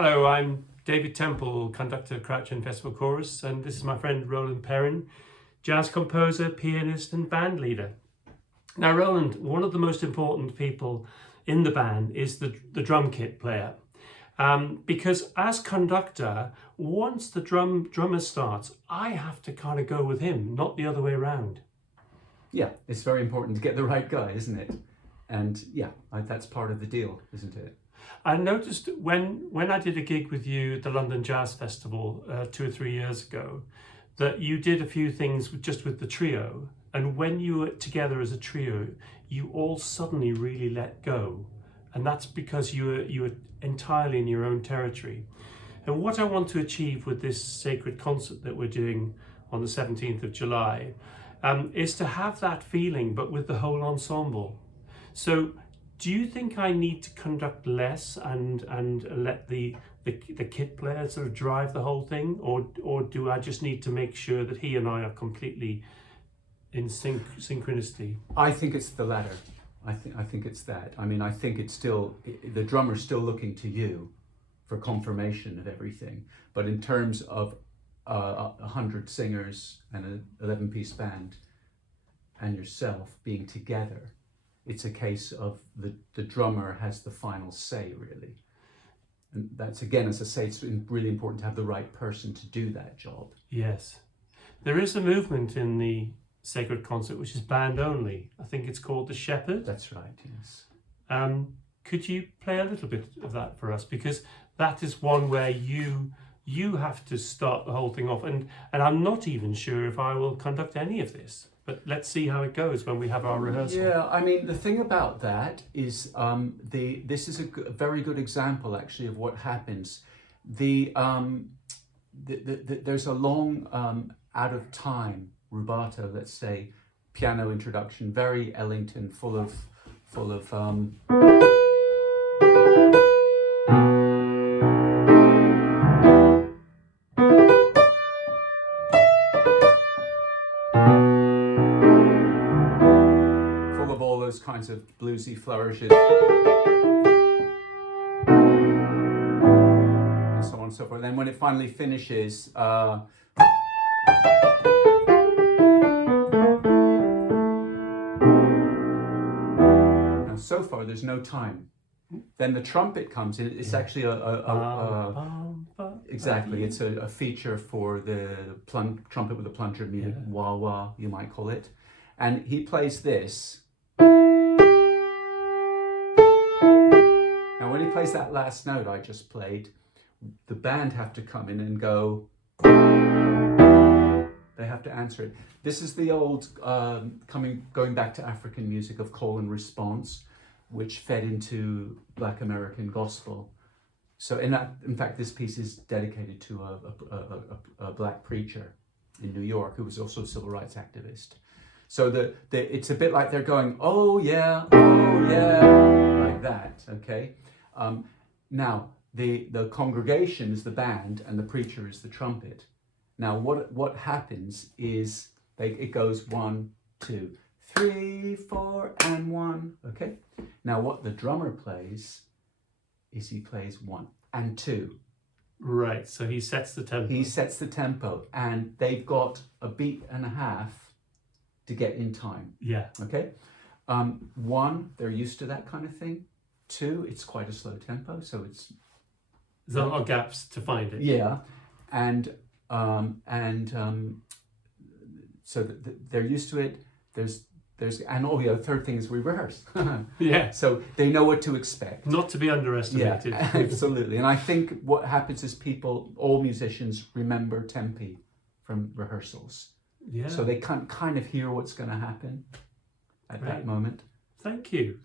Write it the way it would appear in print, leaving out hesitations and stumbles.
Hello, I'm David Temple, conductor, Crouch and Festival Chorus, and this is my friend Roland Perrin, jazz composer, pianist and band leader. Now Roland, one of the most important people in the band is the drum kit player. Because as conductor, once the drummer starts, I have to kind of go with him, not the other way around. Yeah, it's very important to get the right guy, isn't it? And yeah, that's part of the deal, isn't it? I noticed when I did a gig with you at the London Jazz Festival 2 or 3 years ago, that you did a few things just with the trio. And when you were together as a trio, you all suddenly really let go. And that's because you were entirely in your own territory. And what I want to achieve with this sacred concert that we're doing on the 17th of July is to have that feeling, but with the whole ensemble. So do you think I need to conduct less and let the kit player sort of drive the whole thing, or do I just need to make sure that he and I are completely in synchronicity? I think it's the latter. I think it's that. I mean, I think it's still, the drummer's still looking to you for confirmation of everything. But in terms of 100 singers and an 11-piece band and yourself being together, it's a case of the drummer has the final say, really. And that's, again, as I say, it's really important to have the right person to do that job. Yes. There is a movement in the sacred concert which is band only. I think it's called the Shepherd. That's right, yes. Could you play a little bit of that for us? Because that is one where you have to start the whole thing off. And I'm not even sure if I will conduct any of this. But let's see how it goes when we have our rehearsal. Yeah, I mean, the thing about that is this is a very good example, actually, of what happens. There's a long out of time rubato, let's say, piano introduction, very Ellington, full of all those kinds of bluesy flourishes and so on and so forth. And then when it finally finishes, now so far there's no time. Then the trumpet comes in. It's actually exactly. It's a feature for the trumpet with a plunger music, wah wah, you might call it. And he plays this. Now when he plays that last note I just played, the band have to come in and go, they have to answer it. This is the old, going back to African music of call and response, which fed into Black American gospel. So in fact, this piece is dedicated to a black preacher in New York who was also a civil rights activist. So it's a bit like they're going, oh yeah, like that, okay? Now, the congregation is the band and the preacher is the trumpet. Now, what happens is it goes 1, 2, 3, 4, and 1, okay? Now, what the drummer plays is he plays 1 and 2. Right, so he sets the tempo. He sets the tempo, and they've got a beat and a half to get in time. Yeah. Okay. 1, they're used to that kind of thing. 2, it's quite a slow tempo, so it's there's a lot of gaps to find it. Yeah, and so they're used to it. There's and the third thing is we rehearse. Yeah. So they know what to expect. Not to be underestimated. Yeah, absolutely. And I think what happens is all musicians remember tempi from rehearsals. Yeah. So they can kind of hear what's going to happen at that moment. Thank you.